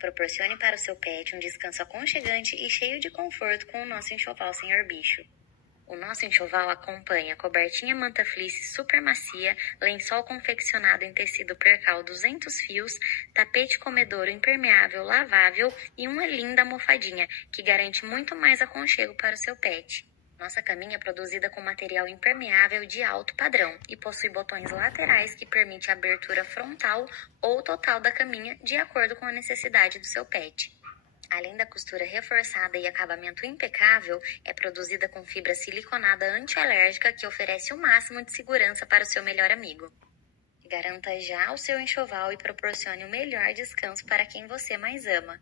Proporcione para o seu pet um descanso aconchegante e cheio de conforto com o nosso enxoval Senhor Bicho. O nosso enxoval acompanha cobertinha manta fleece super macia, lençol confeccionado em tecido percal 200 fios, tapete comedouro impermeável lavável e uma linda almofadinha, que garante muito mais aconchego para o seu pet. Nossa caminha é produzida com material impermeável de alto padrão e possui botões laterais que permitem a abertura frontal ou total da caminha de acordo com a necessidade do seu pet. Além da costura reforçada e acabamento impecável, é produzida com fibra siliconada antialérgica que oferece o máximo de segurança para o seu melhor amigo. Garanta já o seu enxoval e proporcione o melhor descanso para quem você mais ama.